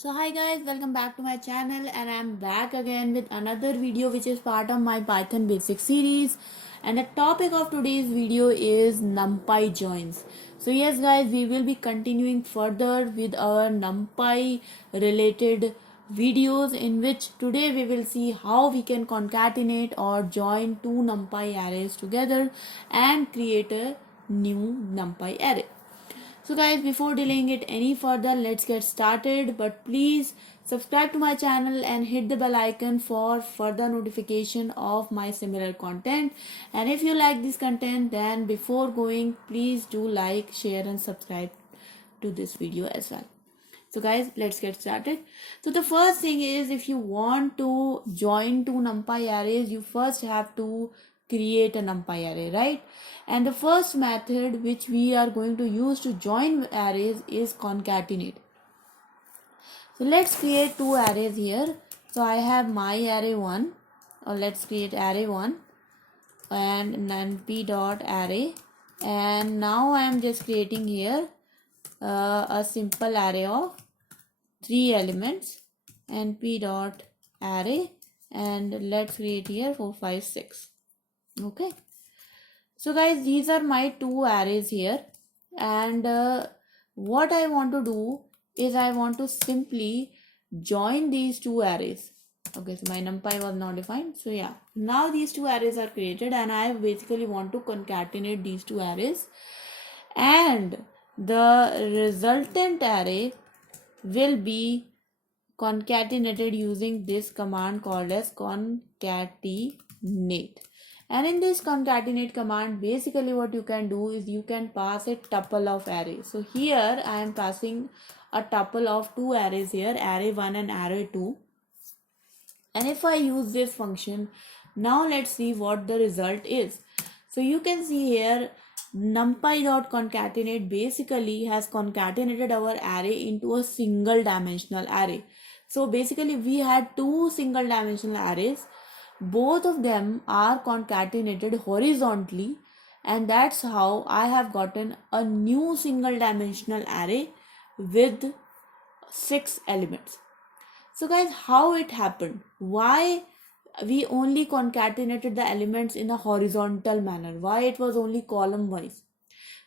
So hi guys, welcome back to my channel and I'm back again with another video which is part of my Python basic series, and the topic of today's video is NumPy joins. So yes guys, we will be continuing further with our NumPy related videos, in which today we will see how we can concatenate or join two NumPy arrays together and create a new NumPy array. So guys, before delaying it any further, let's get started. But please subscribe to my channel and hit the bell icon for further notification of my similar content. And if you like this content, then before going, please do like, share and subscribe to this video as well. So guys, let's get started. So the first thing is, if you want to join two NumPy arrays, you first have to create a NumPy array, right? And the first method which we are going to use to join arrays is concatenate. So let's create two arrays here. So I have my array 1, or let's create array 1 and np dot array, and now I am just creating here a simple array of 3 elements, np dot array, and let's create here 4 5 6. Okay, so guys, these are my two arrays here, and what I want to do is I want to simply join these two arrays. Okay, so my numpy was not defined, so yeah, now these two arrays are created and I basically want to concatenate these two arrays, and the resultant array will be concatenated using this command called as concatenate. And in this concatenate command, basically what you can do is you can pass a tuple of array. So here I am passing a tuple of two arrays here, array 1 and array 2. And if I use this function, now let's see what the result is. So you can see here numpy.concatenate basically has concatenated our array into a single dimensional array. So basically we had two single dimensional arrays. Both of them are concatenated horizontally, and that's how I have gotten a new single dimensional array with 6 elements. So guys, how it happened? Why we only concatenated the elements in a horizontal manner? Why it was only column wise?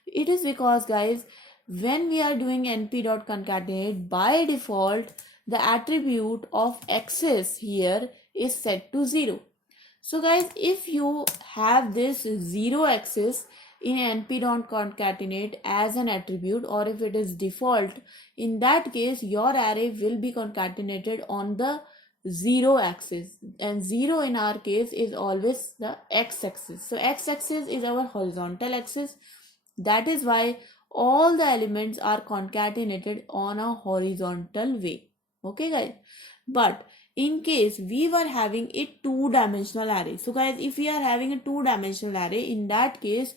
It is because guys, when we are doing np.concatenate, by default the attribute of axis here is set to 0. So guys, if you have this 0 axis in np.concatenate as an attribute, or if it is default, in that case your array will be concatenated on the 0 axis, and 0 in our case is always the x-axis. So x-axis is our horizontal axis. That is why all the elements are concatenated on a horizontal way. Okay guys, but in case we were having a two-dimensional array, so guys, if we are having a two-dimensional array, in that case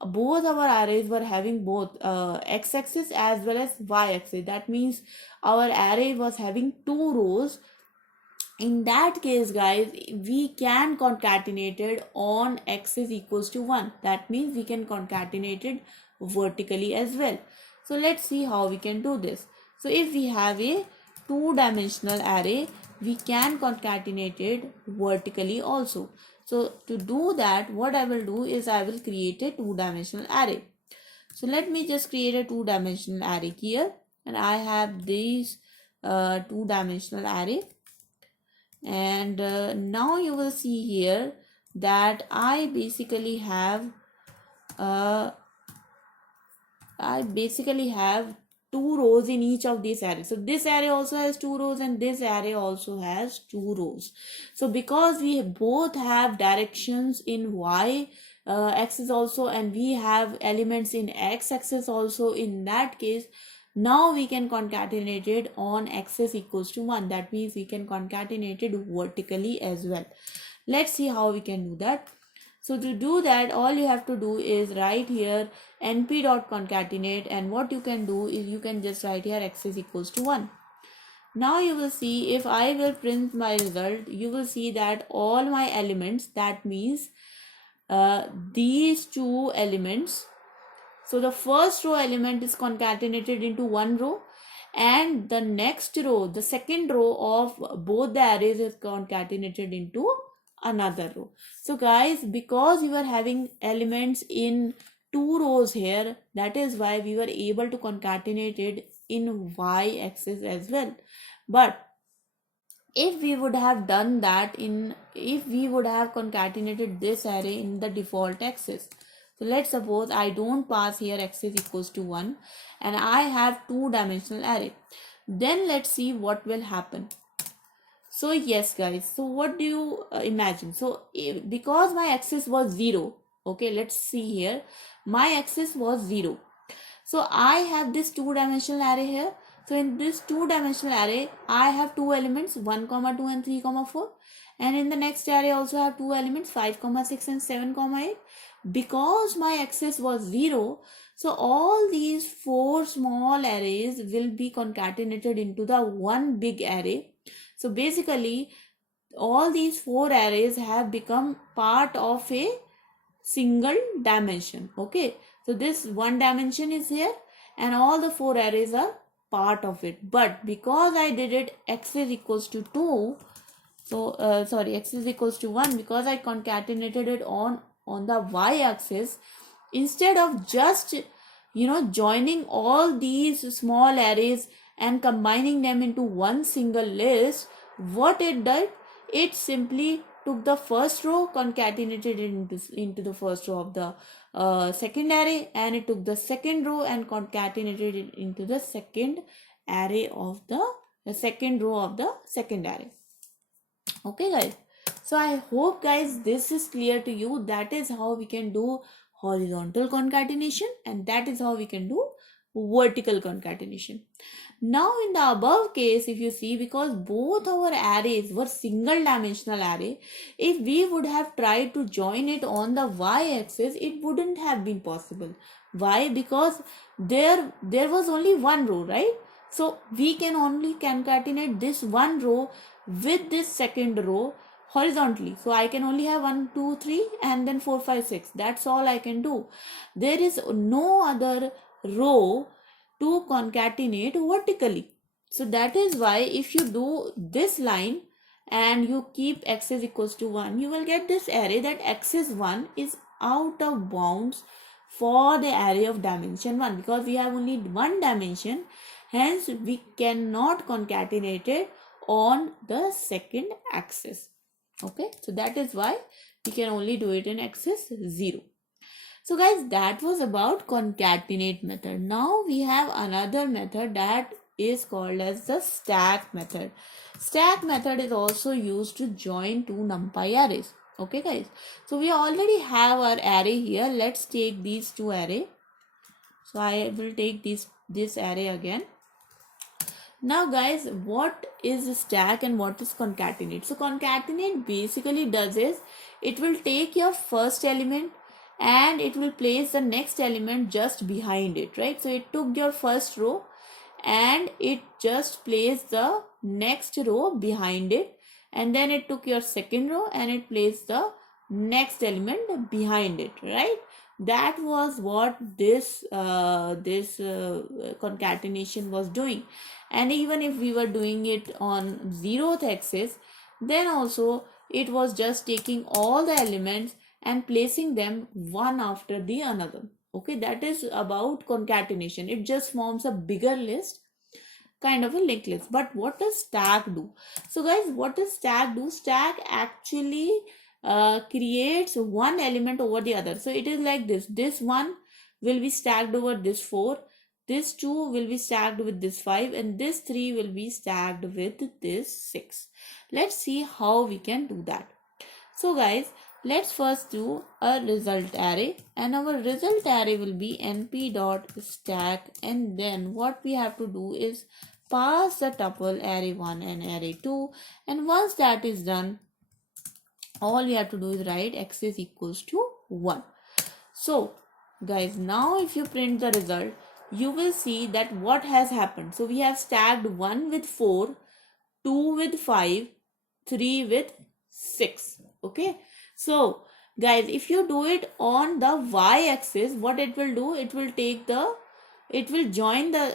both our arrays were having both x-axis as well as y-axis. That means our array was having two rows. In that case guys, we can concatenate it on x is equals to 1. That means we can concatenate it vertically as well. So let's see how we can do this. So if we have a two-dimensional array, we can concatenate it vertically also. So to do that, what I will do is I will create a two-dimensional array. So let me just create a two-dimensional array here, and I have this two-dimensional array. And now you will see here that I basically have two rows in each of these arrays. So this array also has two rows and this array also has two rows. So because we both have directions in y axis also, and we have elements in x axis also, in that case now we can concatenate it on axis equals to 1. That means we can concatenate it vertically as well. Let's see how we can do that. So to do that, all you have to do is write here np.concatenate, and what you can do is you can just write here axis equals to 1. Now you will see, if I will print my result, you will see that all my elements, that means these two elements, so the first row element is concatenated into one row, and the next row, the second row of both the arrays is concatenated into another row. So guys, because we were having elements in two rows here, that is why we were able to concatenate it in y axis as well. But if we would have done that if we would have concatenated this array in the default axis, so let's suppose I don't pass here x is equals to 1 and I have two-dimensional array, then let's see what will happen. So yes guys, so what do you imagine? So because my axis was 0, okay, let's see here, my axis was 0, so I have this two-dimensional array here. So in this two-dimensional array, I have two elements 1, 2 and 3, 4. And in the next array also have two elements 5, 6 and 7, 8. Because my axis was 0, so all these four small arrays will be concatenated into the one big array. So basically, all these four arrays have become part of a single dimension. Okay, so this one dimension is here and all the four arrays are part of it. But because I did it x is equals to 2, so x is equals to 1, because I concatenated it on the y axis, instead of just joining all these small arrays and combining them into one single list, what it did, it simply took the first row, concatenated it into the first row of the second array, and it took the second row and concatenated it into the second array of the second row of the second array. Okay guys, so I hope guys this is clear to you. That is how we can do horizontal concatenation and that is how we can do vertical concatenation. Now in the above case, if you see, because both our arrays were single dimensional array, if we would have tried to join it on the y-axis, it wouldn't have been possible. Why? Because there was only one row, right? So we can only concatenate this one row with this second row horizontally. So I can only have 1, 2, 3 and then 4, 5, 6. That's all I can do. There is no other row to concatenate vertically. So that is why if you do this line and you keep x is equals to 1, you will get this array that x is 1 is out of bounds for the array of dimension 1, because we have only one dimension, hence we cannot concatenate it on the second axis. Okay, so that is why we can only do it in axis 0. So guys, that was about concatenate method. Now we have another method that is called as the stack method. Stack method is also used to join two NumPy arrays. Okay guys, so we already have our array here. Let's take these two array. So I will take this array again. Now guys, what is stack and what is concatenate? So concatenate basically does is, it will take your first element and it will place the next element just behind it, right? So it took your first row and it just placed the next row behind it, and then it took your second row and it placed the next element behind it, right? That was what this concatenation was doing. And even if we were doing it on 0th axis, then also it was just taking all the elements and placing them one after the another. Okay, that is about concatenation. It just forms a bigger list, kind of a linked list. But what does stack do? So guys, what does stack do? Stack actually creates one element over the other. So it is like this one will be stacked over this 4, this 2 will be stacked with this 5, and this 3 will be stacked with this 6. Let's see how we can do that. So guys, let's first do a result array, and our result array will be np.stack, and then what we have to do is pass the tuple array 1 and array 2, and once that is done, all we have to do is write x is equals to 1. So guys, now if you print the result, you will see that what has happened. So we have stacked 1 with 4, 2 with 5, 3 with 6. Okay, so guys, if you do it on the y-axis, what it will do, it will take the it will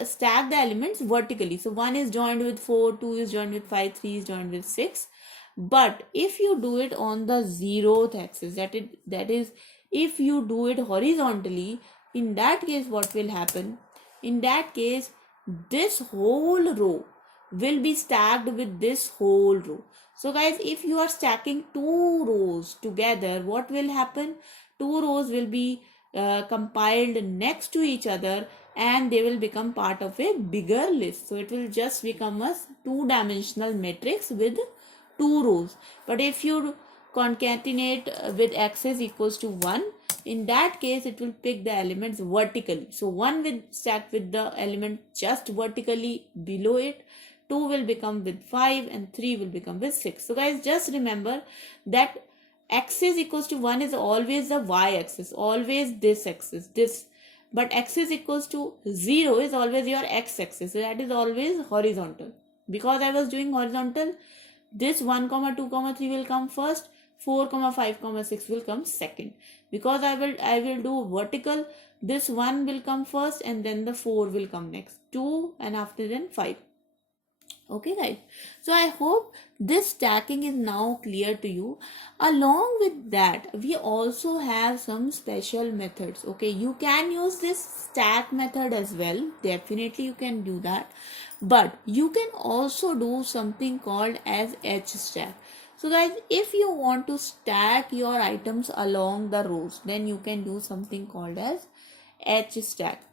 stack the elements vertically. So 1 is joined with 4, 2 is joined with 5, 3 is joined with 6. But if you do it on the zeroth axis, that is if you do it horizontally, in that case what will happen? In that case, this whole row will be stacked with this whole row. So guys, if you are stacking two rows together, what will happen? Two rows will be compiled next to each other, and they will become part of a bigger list. So it will just become a two-dimensional matrix with two rows. But if you concatenate with axis equals to 1, in that case it will pick the elements vertically. So 1 will stack with the element just vertically below it, 2 will become with 5, and 3 will become with 6. So guys, just remember that axis equals to 1 is always the y-axis, always this axis, this. But axis equals to 0 is always your x-axis, so that is always horizontal. Because I was doing horizontal, this 1, 2, 3 will come first, 4, 5, 6 will come second. Because I will do vertical, this 1 will come first, and then the 4 will come next, 2, and after then 5. Okay guys, so I hope this stacking is now clear to you. Along with that, we also have some special methods. Okay, you can use this stack method as well, definitely you can do that, but you can also do something called as H stack. So guys, if you want to stack your items along the rows, then you can do something called as H stack.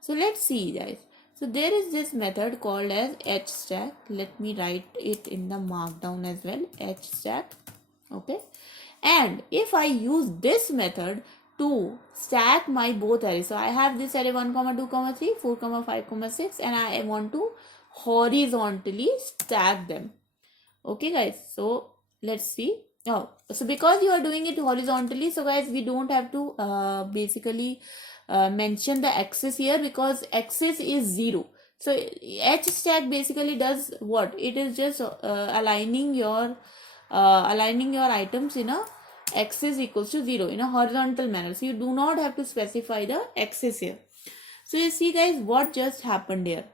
So let's see guys. So there is this method called as H stack. Let me write it in the markdown as well, H stack. Okay, and if I use this method to stack my both arrays, so I have this array 1, 2, 3, 4, 5, 6, and I want to horizontally stack them. Okay guys, so let's see. Oh, so because you are doing it horizontally, so guys, we don't have to basically mention the axis here, because axis is 0. So H stack basically does what? It is just aligning your items in a axis equals to 0 in a horizontal manner. So you do not have to specify the axis here. So you see guys, what just happened here.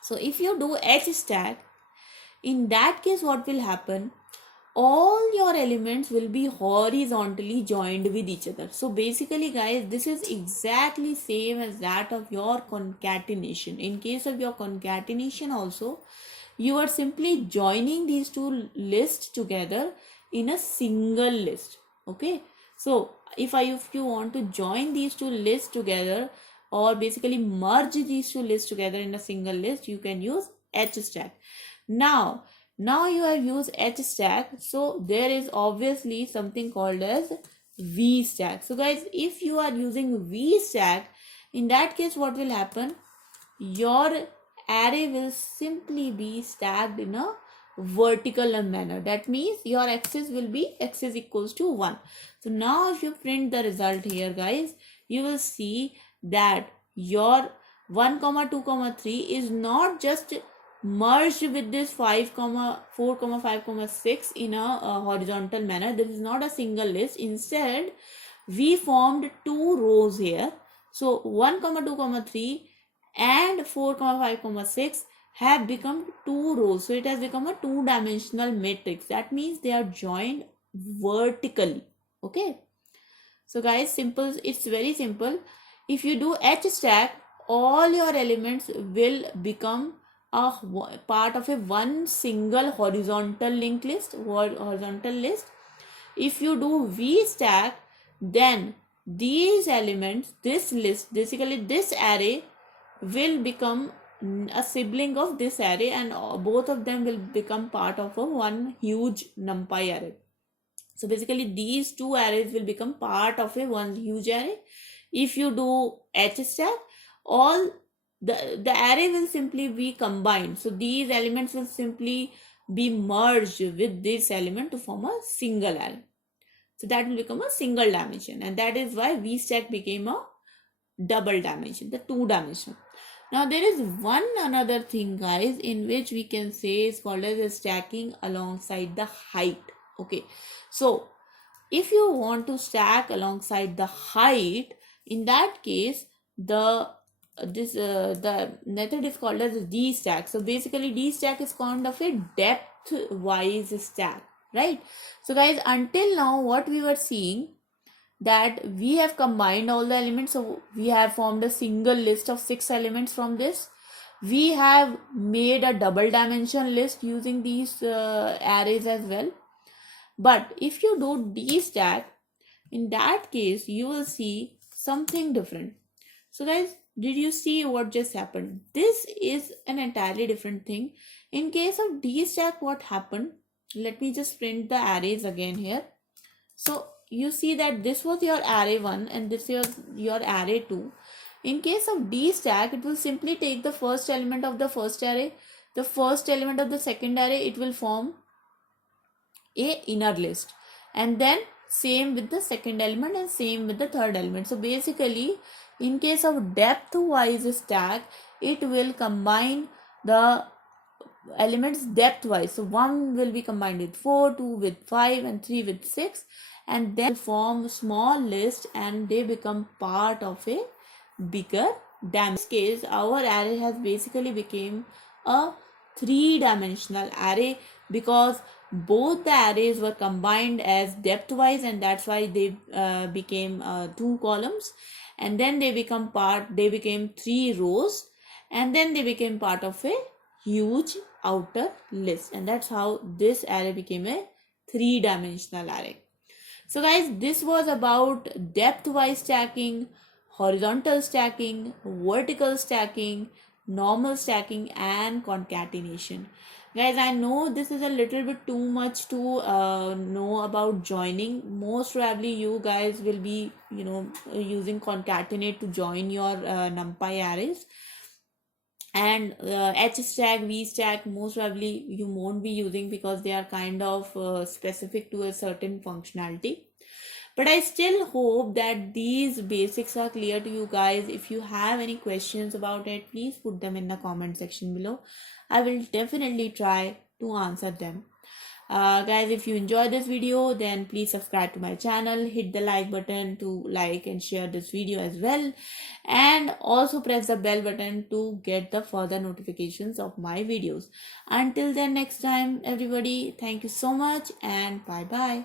So if you do H stack, in that case what will happen? All your elements will be horizontally joined with each other. So basically guys, this is exactly same as that of your concatenation. In case of your concatenation also, you are simply joining these two lists together in a single list. Okay, so if you want to join these two lists together, or basically merge these two lists together in a single list, you can use H stack. Now you have used H stack, so there is obviously something called as V stack. So guys, if you are using V stack, in that case what will happen? Your array will simply be stacked in a vertical manner. That means your axis will be axis equals to 1. So now if you print the result here guys, you will see that your 1, 2, 3 is not just merged with this 5, 4, 5, 6 in a horizontal manner. This is not a single list. Instead, we formed two rows here. So 1, 2, 3 and 4, 5, 6 have become two rows. So it has become a two-dimensional matrix. That means they are joined vertically. Okay. So guys, simple. It's very simple. If you do H stack, all your elements will become a part of a one single horizontal linked list or horizontal list. If you do V stack, then these elements, this list, basically this array will become a sibling of this array, and both of them will become part of a one huge NumPy array. So basically these two arrays will become part of a one huge array. If you do H stack, all the array will simply be combined. So these elements will simply be merged with this element to form a single array. So that will become a single dimension, and that is why V stack became a double dimension, the two dimension. Now there is one another thing guys, in which we can say is called as a stacking alongside the height. Okay, so if you want to stack alongside the height, in that case the the method is called as D stack. So basically D stack is kind of a depth wise stack, right? So guys, until now what we were seeing, that we have combined all the elements. So we have formed a single list of 6 elements from this. We have made a double dimension list using these arrays as well. But if you do D stack, in that case you will see something different. So guys, did you see what just happened? This is an entirely different thing. In case of D stack, what happened? Let me just print the arrays again here. So you see that this was your array 1 and this was your array 2. In case of D stack, it will simply take the first element of the first array, the first element of the second array, it will form a inner list, and then same with the second element and same with the third element. So basically, in case of depth wise stack, it will combine the elements depth wise. So 1 will be combined with 4, 2 with 5 and 3 with 6, and then form small list and they become part of a bigger dimension. In this case, our array has basically become a 3-dimensional array because both the arrays were combined as depth wise, and that's why they became 2 columns, and then they became 3 rows, and then they became part of a huge outer list, and that's how this array became a 3-dimensional array. So guys, this was about depth wise stacking, horizontal stacking, vertical stacking, normal stacking, and concatenation. Guys, I know this is a little bit too much to know about joining. Most probably you guys will be using concatenate to join your NumPy arrays, and H stack, V stack, most probably you won't be using because they are kind of specific to a certain functionality. But I still hope that these basics are clear to you guys. If you have any questions about it, please put them in the comment section below. I will definitely try to answer them. Guys, if you enjoyed this video, then please subscribe to my channel, hit the like button to like and share this video as well, and also press the bell button to get the further notifications of my videos. Until then, next time everybody, thank you so much and bye bye.